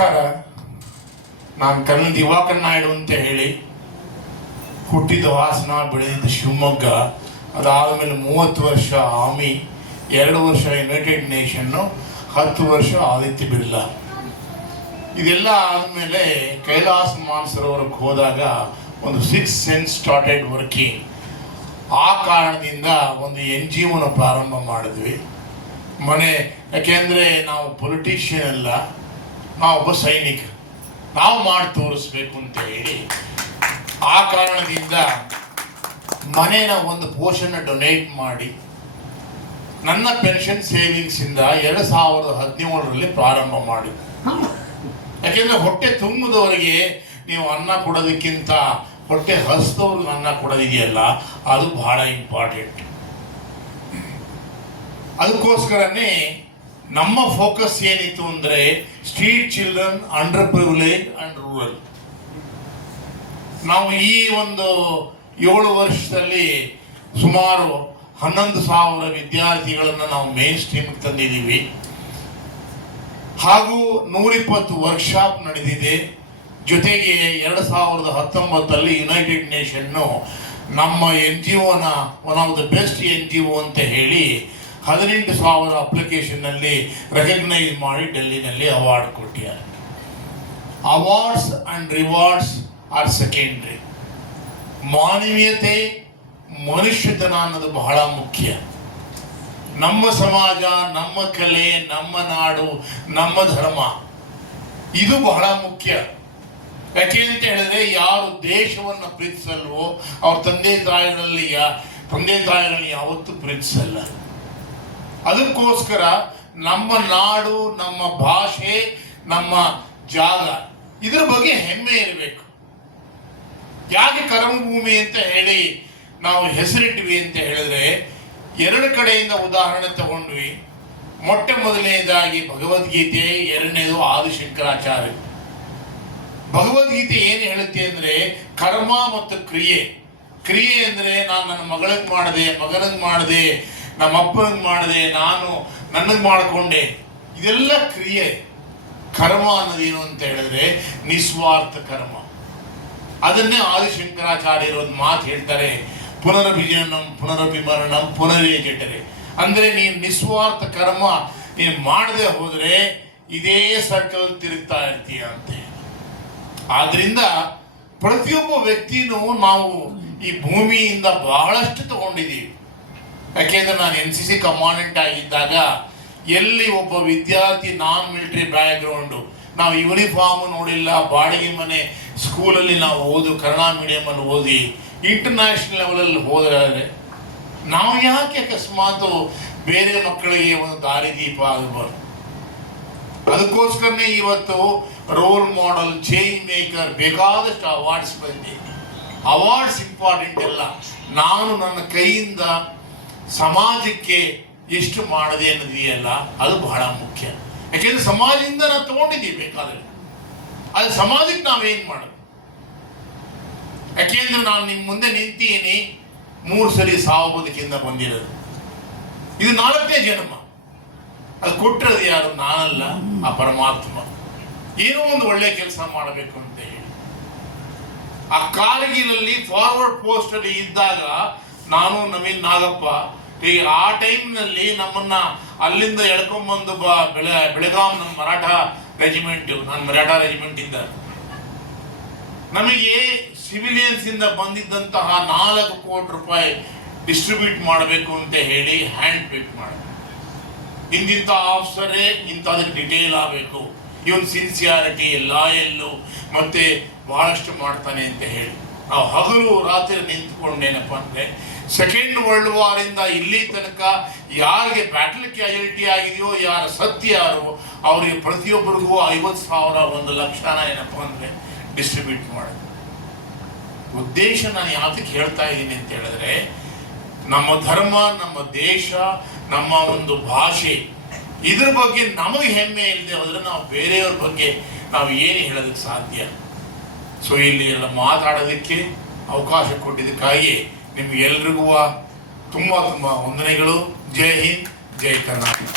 ನಮಸ್ಕಾರ. ನಾನು ಕನ್ನಡ ದಿವಾಕರ್ ನಾಯ್ಡು ಅಂತ ಹೇಳಿ, ಹುಟ್ಟಿದ ಹಾಸನ, ಬೆಳೆದಿದ್ದ ಶಿವಮೊಗ್ಗ. ಅದಾದಮೇಲೆ 30 ವರ್ಷ ಆರ್ಮಿ, 2 ವರ್ಷ ಯುನೈಟೆಡ್ ನೇಷನ್ನು, 10 ವರ್ಷ ಆದಿತ್ಯ ಬಿರ್ಲಾ. ಇದೆಲ್ಲ ಆದಮೇಲೆ ಕೈಲಾಸ ಮಾನಸರೋವರಕ್ಕೆ ಹೋದಾಗ ಒಂದು 6th ಸೆನ್ಸ್ ಸ್ಟಾರ್ಟೆಡ್ ವರ್ಕಿಂಗ್. ಆ ಕಾರಣದಿಂದ ಒಂದು NGOನ ಪ್ರಾರಂಭ ಮಾಡಿದ್ವಿ. ಯಾಕೆಂದರೆ ನಾವು ಪೊಲಿಟಿಷಿಯನ್ ಅಲ್ಲ, ನಾವೊಬ್ಬ ಸೈನಿಕ, ನಾವು ಮಾಡಿ ತೋರಿಸ್ಬೇಕು ಅಂತ ಹೇಳಿ ಆ ಕಾರಣದಿಂದ ಮನೇನ ಒಂದು ಪೋರ್ಷನ್ನ ಡೊನೇಟ್ ಮಾಡಿ ನನ್ನ ಪೆನ್ಷನ್ ಸೇವಿಂಗ್ಸಿಂದ 2017ರಲ್ಲಿ ಪ್ರಾರಂಭ ಮಾಡಿ. ಯಾಕೆಂದರೆ ಹೊಟ್ಟೆ ತುಂಬದವರಿಗೆ ನೀವು ಅನ್ನ ಕೊಡೋದಕ್ಕಿಂತ ಹೊಟ್ಟೆ ಹಸಿದವ್ರಿಗೆ ಅನ್ನ ಕೊಡೋದಿದೆಯಲ್ಲ, ಅದು ಬಹಳ ಇಂಪಾರ್ಟೆಂಟ್. ಅದಕ್ಕೋಸ್ಕರನೇ ನಮ್ಮ ಫೋಕಸ್ ಏನಿತ್ತು ಅಂದರೆ street children, under privilege and rural. ನಾವು ಈ ಒಂದು 7 ವರ್ಷದಲ್ಲಿ ಸುಮಾರು 11,000 ವಿದ್ಯಾರ್ಥಿಗಳನ್ನು ನಾವು ಮೇನ್ ಸ್ಟ್ರೀಮ್ಗೆ ತಂದಿದ್ದೀವಿ. ಹಾಗೂ 120 ವರ್ಕ್ಶಾಪ್ ನಡೆದಿದೆ. ಜೊತೆಗೆ 2019ರಲ್ಲಿ ಯುನೈಟೆಡ್ ನೇಷನ್ನು ನಮ್ಮ NGOನ one of the best NGO ಅಂತ ಹೇಳಿ 18,000 ಅಪ್ಲಿಕೇಶನ್ನಲ್ಲಿ ರೆಕಗ್ನೈಸ್ ಮಾಡಿ ಡೆಲ್ಲಿನಲ್ಲಿ ಅವಾರ್ಡ್ ಕೊಟ್ಟಿದ್ದಾರೆ. Awards and rewards are secondary. ಮಾನವೀಯತೆ, ಮನುಷ್ಯತನ ಅನ್ನೋದು ಬಹಳ ಮುಖ್ಯ. ನಮ್ಮ ಸಮಾಜ, ನಮ್ಮ ಕಲೆ, ನಮ್ಮ ನಾಡು, ನಮ್ಮ ಧರ್ಮ, ಇದು ಬಹಳ ಮುಖ್ಯ. ಯಾಕೆ ಅಂತ ಹೇಳಿದ್ರೆ, ಯಾರು ದೇಶವನ್ನು ಪ್ರೀತಿಸಲ್ವೋ ಅವ್ರ ತಂದೆ ತಾಯಿಗಳಲ್ಲಿ ಯಾವತ್ತೂ ಪ್ರೀತಿಸಲ್ಲ. ಅದಕ್ಕೋಸ್ಕರ ನಮ್ಮ ನಾಡು, ನಮ್ಮ ಭಾಷೆ, ನಮ್ಮ ಜಾಗ, ಇದ್ರ ಬಗ್ಗೆ ಹೆಮ್ಮೆ ಇರಬೇಕು. ಯಾಕೆ ಕರ್ಮಭೂಮಿ ಅಂತ ಹೇಳಿ ನಾವು ಹೆಸರಿಟ್ವಿ ಅಂತ ಹೇಳಿದ್ರೆ, 2 ಕಡೆಯಿಂದ ಉದಾಹರಣೆ ತಗೊಂಡ್ವಿ. ಮೊಟ್ಟ ಮೊದಲನೇದಾಗಿ ಭಗವದ್ಗೀತೆ, 2ನೇದು ಆದಿಶಂಕರಾಚಾರ್ಯ. ಭಗವದ್ಗೀತೆ ಏನು ಹೇಳುತ್ತೆ ಅಂದರೆ, ಕರ್ಮ ಮತ್ತು ಕ್ರಿಯೆ. ಕ್ರಿಯೆ ಅಂದರೆ ನಾನು ನನ್ನ ಮಗಳಿಗೆ ಮಾಡಿದೆ, ಮಗನಿಗೆ ಮಾಡಿದೆ, ನಮ್ಮ ಅಪ್ಪನಿಗೆ ಮಾಡಿದೆ, ನಾನು ನನಗೆ ಮಾಡಿಕೊಂಡೆ, ಇದೆಲ್ಲ ಕ್ರಿಯೆ. ಕರ್ಮ ಅನ್ನೋದೇನು ಅಂತ ಹೇಳಿದ್ರೆ ನಿಸ್ವಾರ್ಥ ಕರ್ಮ. ಅದನ್ನೇ ಆದಿಶಂಕರಾಚಾರ್ಯರು ಒಂದು ಮಾತು ಹೇಳ್ತಾರೆ, ಪುನರಭಿಜನಂ ಪುನರಭಿಮರಣಂ ಪುನರೇಜಟರೆ. ಅಂದರೆ ನೀನು ನಿಸ್ವಾರ್ಥ ಕರ್ಮ ನೀನು ಮಾಡದೆ ಹೋದರೆ ಇದೇ ಸರ್ಕಲ್ ತಿರುಗ್ತಾ ಇರ್ತೀಯ ಅಂತ. ಆದ್ರಿಂದ ಪ್ರತಿಯೊಬ್ಬ ವ್ಯಕ್ತಿನೂ ನಾವು ಈ ಭೂಮಿಯಿಂದ ಬಹಳಷ್ಟು ತಗೊಂಡಿದ್ದೀವಿ. ಯಾಕೆಂದ್ರೆ ನಾನು NCC ಕಮಾಂಡೆಂಟ್ ಆಗಿದ್ದಾಗ ಎಲ್ಲಿ ಒಬ್ಬ ವಿದ್ಯಾರ್ಥಿ ನಾನ್ ಮಿಲಿಟರಿ ಬ್ಯಾಕ್ಗ್ರೌಂಡು, ನಾವು ಯೂನಿಫಾರ್ಮ್ ನೋಡಿಲ್ಲ, ಬಾಡಿಗೆ ಮನೆ ಸ್ಕೂಲಲ್ಲಿ ನಾವು ಕನ್ನಡ ಮೀಡಿಯಮಲ್ಲಿ ಓದಿ ಇಂಟರ್ನ್ಯಾಷನಲ್ ಲೆವೆಲಲ್ಲಿ ಹೋದರೆ ನಾವು ಯಾಕೆ ಅಕಸ್ಮಾತ್ ಬೇರೆ ಮಕ್ಕಳಿಗೆ ಒಂದು ದಾರಿದೀಪ ಆಗಬಾರ್ದು? ಅದಕ್ಕೋಸ್ಕರನೇ ಇವತ್ತು ರೋಲ್ ಮಾಡೆಲ್, ಚೇಂಜ್ ಮೇಕರ್, ಬೇಕಾದಷ್ಟು ಅವಾರ್ಡ್ಸ್ ಬಂದಿದೆ. ಅವಾರ್ಡ್ಸ್ ಇಂಪಾರ್ಟೆಂಟ್ ಅಲ್ಲ, ನಾನು ನನ್ನ ಕೈಯಿಂದ ಸಮಾಜಕ್ಕೆ ಎಷ್ಟು ಮಾಡಿದೆ ಅನ್ನೋದಿದೆಯಲ್ಲ, ಅದು ಬಹಳ ಮುಖ್ಯ. ಯಾಕೆಂದ್ರೆ ಸಮಾಜದಿಂದ ನಾವು ತಗೊಂಡಿದ್ದೀವಿ ಬೇಕಾದ್ರೆ, ಅದು ಸಮಾಜಕ್ಕೆ ನಾವೇನು ಮಾಡೋದು? ಯಾಕೆಂದ್ರೆ ನಾನು ನಿಮ್ಮ ಮುಂದೆ ನಿಂತೀನಿ, 3 ಸರಿ ಸಾವು ಬದುಕಿಂದ ಬಂದಿರೋದು, ಇದು 4ನೇ ಜನ್ಮ. ಅದು ಕೊಟ್ಟಿರೋದು ಯಾರು? ನಾನಲ್ಲ, ಆ ಪರಮಾತ್ಮ. ಏನೋ ಒಂದು ಒಳ್ಳೆ ಕೆಲಸ ಮಾಡಬೇಕು ಅಂತ ಹೇಳಿ ಆ ಕಾರ್ಗಿಲಲ್ಲಿ ಫಾರ್ವರ್ಡ್ ಪೋಸ್ಟ್ ಅಲ್ಲಿ ಇದ್ದಾಗ ನಾನು, ನವೀನ್ ನಾಗಪ್ಪ, ಹೀಗೆ ಆ ಟೈಮ್ನಲ್ಲಿ ನಮ್ಮನ್ನ ಅಲ್ಲಿಂದ ಎಳ್ಕೊಂಡ್ಬಂದು ಬೆಳಗಾಂ, ನಮ್ಮ ಮರಾಠ ರೆಜಿಮೆಂಟ್, ನಾನು ಮರಾಠ ರೆಜಿಮೆಂಟ್ ಇದ್ದ, ನಮಗೆ ಸಿವಿಲಿಯನ್ಸ್ ಇಂದ ಬಂದಿದ್ದಂತಹ 4 ಕೋಟಿ ರೂಪಾಯಿ ಡಿಸ್ಟ್ರಿಬ್ಯೂಟ್ ಮಾಡಬೇಕು ಅಂತ ಹೇಳಿ ಹ್ಯಾಂಡ್ ಪಿಕ್ ಮಾಡಿದೆ. ಇಂತಿಂಥ ಆಫೀಸರೇ ಇಂಥದಕ್ಕೆ ಡಿಟೇಲ್ ಆಗಬೇಕು, ಇವನ್ ಸಿನ್ಸಿಯಾರಿಟಿ, ಲಾಯಲ್ಲು, ಮತ್ತೆ ಬಹಳಷ್ಟು ಮಾಡ್ತಾನೆ ಅಂತ ಹೇಳಿ ನಾವು ಹಗಲು ರಾತ್ರಿ ನಿಂತ್ಕೊಂಡೇನಪ್ಪ ಅಂದರೆ, ಸೆಕೆಂಡ್ ವರ್ಲ್ಡ್ ವಾರಿಂದ ಇಲ್ಲಿ ತನಕ ಯಾರಿಗೆ ಬ್ಯಾಟಲ್ ಕ್ಯಾಜುಯಾಲಿಟಿ ಆಗಿದೆಯೋ, ಯಾರು ಸತ್ಯ ಯಾರು, ಅವರಿಗೆ ಪ್ರತಿಯೊಬ್ಬರಿಗೂ 50,000, 1,00,000 ಏನಪ್ಪ ಅಂದರೆ ಡಿಸ್ಟ್ರಿಬ್ಯೂಟ್ ಮಾಡೋದು. ಉದ್ದೇಶ ನಾನು ಯಾತಕ್ಕೆ ಹೇಳ್ತಾ ಇದ್ದೀನಿ ಅಂತ ಹೇಳಿದ್ರೆ, ನಮ್ಮ ಧರ್ಮ, ನಮ್ಮ ದೇಶ, ನಮ್ಮ ಒಂದು ಭಾಷೆ, ಇದ್ರ ಬಗ್ಗೆ ನಮಗೆ ಹೆಮ್ಮೆ ಇಲ್ಲದೆ ಹೋದರೆ ನಾವು ಬೇರೆಯವ್ರ ಬಗ್ಗೆ ನಾವು ಏನು ಹೇಳೋದಕ್ಕೆ ಸಾಧ್ಯ? ಸೊ ಇಲ್ಲಿ ಎಲ್ಲ ಮಾತಾಡೋದಕ್ಕೆ ಅವಕಾಶ ಕೊಟ್ಟಿದ್ದಕ್ಕಾಗಿ ನಿಮ್ಗೆಲ್ರಿಗೂ ತುಂಬ ವಂದನೆಗಳು. ಜೈ ಹಿಂದ್, ಜೈ ಕರ್ನಾಟಕ.